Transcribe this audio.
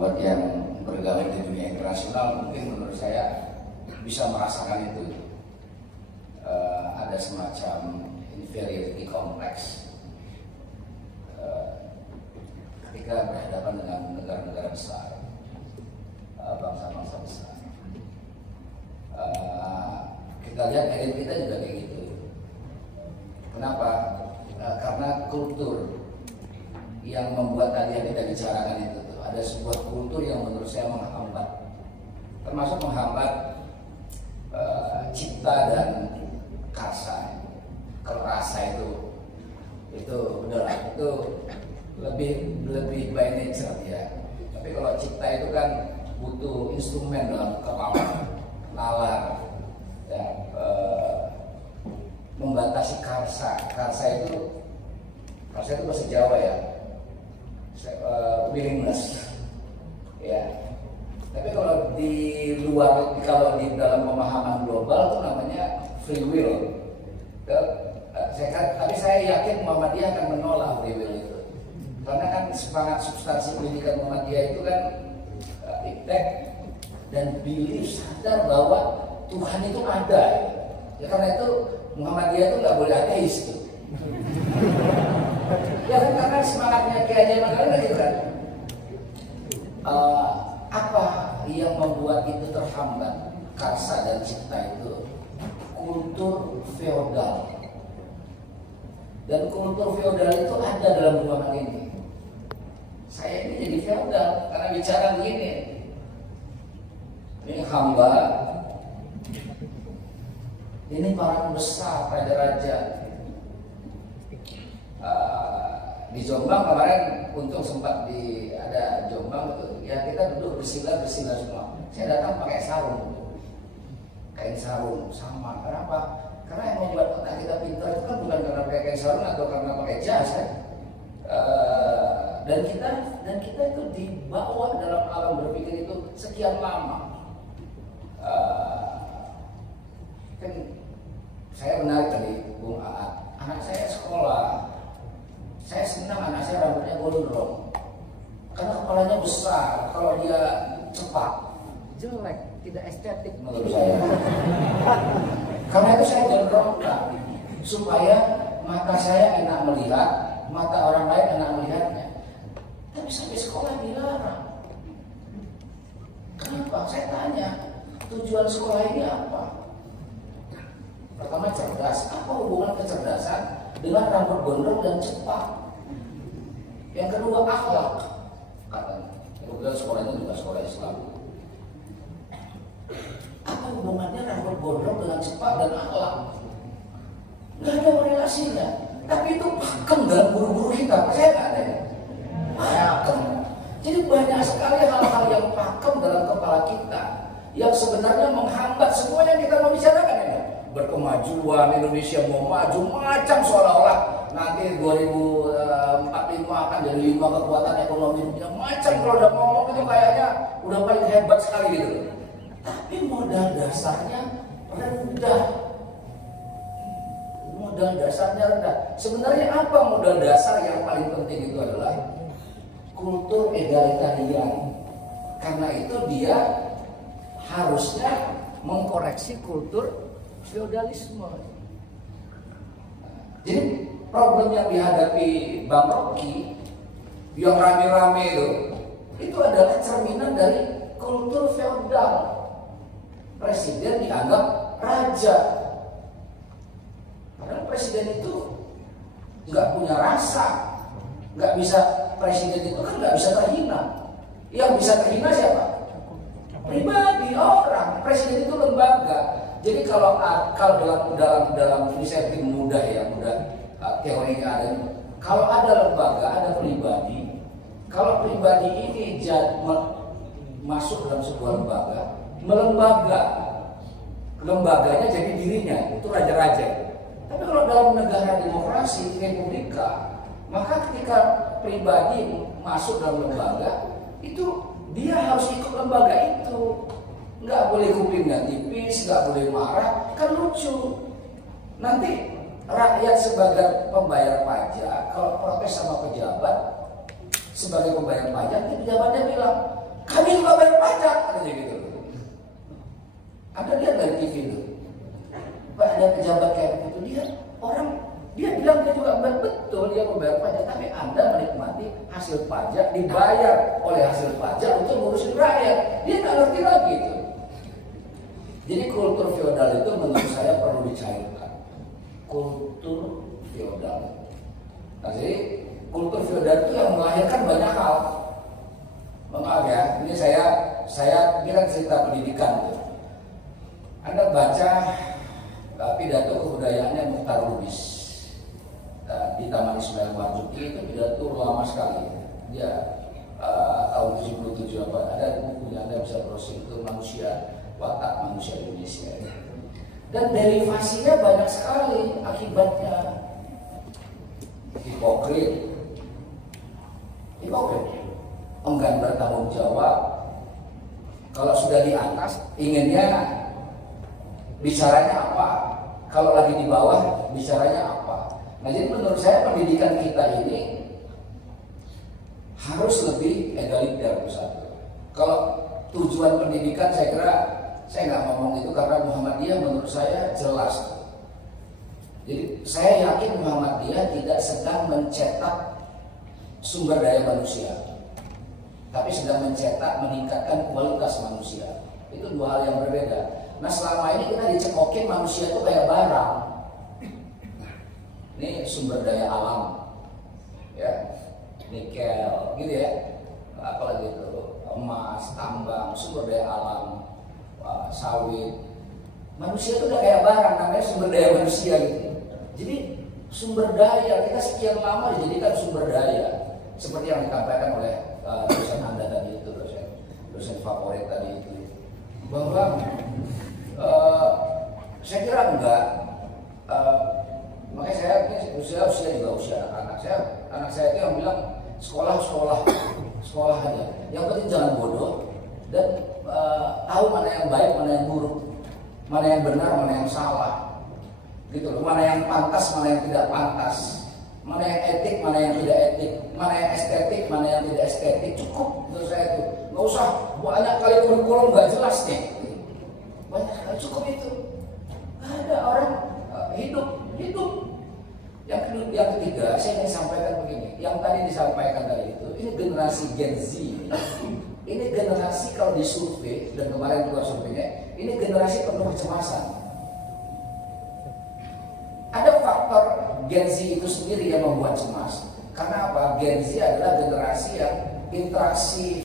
buat yang bergaul di dunia internasional mungkin menurut saya bisa merasakan itu. Ada semacam inferiority complex ketika berhadapan dengan negara-negara besar, bangsa-bangsa besar. Kita lihat elit kita juga kayak gitu. Kenapa? Karena kultur yang membuat tadi yang kita bicarakan itu tuh, ada sebuah kultur yang menurut saya menghambat, termasuk menghambat cipta dan karsa. Kalau rasa itu udahlah, itu lebih by nature ya. Tapi kalau cipta itu kan butuh instrumen dalam kepala, nalar, ya, membatasi karsa. Karsa itu bahasa Jawa ya, willingness, ya. Tapi kalau di luar, kalau di dalam pemahaman global itu namanya free will. Tapi saya yakin Muhammadiyah akan menolak free will itu, karena kan semangat substansi pendidikan Muhammadiyah itu kan impact dan belief, sadar bahwa Tuhan itu ada. Ya karena itu Muhammadiyah itu nggak boleh ateis itu. Ya kan, karena semangatnya Kiai Haji Ahmad Dahlan gitu kan. Apa yang membuat itu terhambat, karsa dan cipta itu? Kultur feodal. Dan kultur feodal itu ada dalam ruangan ini. Saya ini jadi feodal karena bicara begini. Ini hamba, ini para besar, raja-raja. Di Jombang kemarin untung sempat ada Jombang itu, ya kita duduk bersila semua. Saya datang pakai sarung, kain sarung sama. Kenapa? Karena yang membuat otak kita pintar itu kan bukan karena pakai kain sarung atau karena pakai jas kan. Dan kita itu dibawa dalam alam berpikir itu sekian lama. Kan saya menarik tadi Bung Aat, anak saya sekolah. Saya senang anak saya rambutnya gondrong, karena kepalanya besar. Kalau dia cepat, jelek, tidak estetik menurut saya. Karena itu saya gondrongkan supaya mata saya enak melihat, mata orang lain enak melihatnya. Tapi sampai sekolah dilarang. Kenapa? Saya tanya, tujuan sekolah ini apa? Pertama cerdas. Apa hubungan kecerdasan dengan rambut gondrong dan cepat? Yang kedua akhlak, katanya. Kemudian sekolahnya juga sekolah Islam. Apa hubungannya rambut gondrong dengan cepat dan akhlak? Nggak ada relasinya. Tapi itu pakem dalam guru-guru kita. Saya nggak ada. Pakem. Jadi banyak sekali hal-hal yang pakem dalam kepala kita, yang sebenarnya menghambat semua yang kita mau bicarakan ini. Berkemajuan, Indonesia mau maju, macam seolah-olah nanti 2045 akan jadi 5 kekuatan ekonomi dunia. Macam kalau udah ngomong itu kayaknya udah paling hebat sekali gitu. Tapi modal dasarnya rendah. Modal dasarnya rendah. Sebenarnya apa modal dasar yang paling penting itu adalah kultur egalitarian. Karena itu dia harusnya mengkoreksi kultur feodalisme. Jadi problem yang dihadapi Bang Rocky yang rame-rame itu adalah cerminan dari kultur feodal. Presiden dianggap raja, padahal presiden itu nggak punya rasa, nggak bisa. Presiden itu kan nggak bisa terhina. Yang bisa terhina siapa? Pribadi, orang. Presiden itu lembaga. Jadi kalau dalam ini saya mudah ya, teorinya ada. Kalau ada lembaga, ada pribadi. Kalau pribadi ini masuk dalam sebuah lembaga, melembaga, lembaganya jadi dirinya, itu raja-raja. Tapi kalau dalam negara demokrasi, republika, maka ketika pribadi masuk dalam lembaga, itu dia harus ikut lembaga itu. Nggak boleh kupingnya tipis, nggak boleh marah, kan lucu. Nanti rakyat sebagai pembayar pajak, kalau protes sama pejabat sebagai pembayar pajak, pejabatnya bilang, Kami juga bayar pajak, katanya gitu. Anda lihat dari TV itu, ada pejabat kayak gitu, dia bilang dia juga betul dia membayar pajak, tapi Anda menikmati hasil pajak, dibayar oleh hasil pajak untuk ngurusin rakyat. Dia nggak ngerti lagi itu. Jadi kultur feodal itu menurut saya perlu dicairkan. Kultur feodal. Nah, jadi kultur feodal itu yang melahirkan banyak hal. Maaf ya, ini ini kan cerita pendidikan gitu. Anda baca pidato kebudayaannya Mukhtar Lubis di Taman Ismail Marzuki, itu pidato lama sekali. Dia tahun 77 apa, ada bukunya, Anda bisa browsing, itu watak manusia Indonesia. Dan derivasinya banyak sekali akibatnya. Hipokrit, enggan bertanggung jawab. Kalau sudah di atas, inginnya bicaranya apa? Kalau lagi di bawah, bicaranya apa? Nah, jadi menurut saya pendidikan kita ini harus lebih egaliter satu. Kalau tujuan pendidikan, saya kira saya nggak ngomong itu karena Muhammadiyah menurut saya jelas. Jadi saya yakin Muhammadiyah tidak sedang mencetak sumber daya manusia, tapi sedang meningkatkan kualitas manusia. Itu dua hal yang berbeda. Nah, selama ini kita dicekokin manusia itu kayak barang. Ini sumber daya alam, ya, nikel, gitu ya, apalagi itu emas, tambang, sumber daya alam, sawit. Manusia itu udah kayak barang, namanya sumber daya manusia gitu. Jadi sumber daya kita sekian lama dijadikan sumber daya, seperti yang ditampilkan oleh dosen Anda tadi itu, dosen favorit tadi itu, bahwa saya kira enggak. Makanya saya usia juga usia anak saya itu yang bilang sekolah aja. Yang penting jangan bodoh dan tahu mana yang baik, mana yang buruk, mana yang benar, mana yang salah, gitu loh. Mana yang pantas, mana yang tidak pantas, mana yang etik, mana yang tidak etik, mana yang estetik, mana yang tidak estetik. Cukup menurut saya itu. Nggak usah banyak kali kurikulum nggak jelas nih. Banyak kali cukup itu. Ada orang hidup. Yang ketiga, saya ingin sampaikan begini. Yang tadi disampaikan tadi itu, ini generasi Gen Z. Ini generasi kalau disurvei, dan kemarin keluar surveinya, ini generasi penuh kecemasan. Ada faktor Gen Z itu sendiri yang membuat cemas. Karena apa? Gen Z adalah generasi yang interaksi